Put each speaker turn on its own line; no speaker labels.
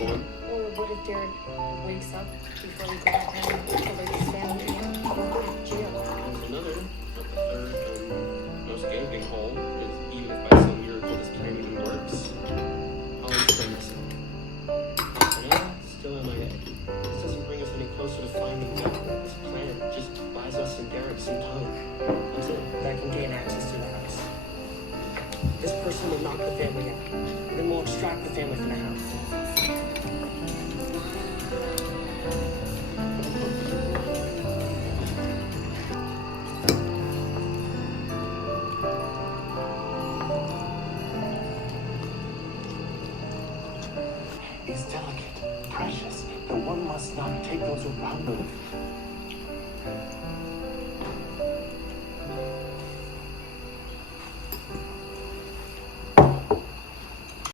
One. Or what if Jared wakes up before he goes home to like his family and jail? Another, but third and most gaping hole is even if by some miracle this plan even works, Holly's still missing. For now, still MIA. This doesn't bring us any closer to finding Beth. This plan just buys us and Derek some time. That's it. that can gain access to the house. This person will knock the family out, then we'll extract the family from the house. us not take those around us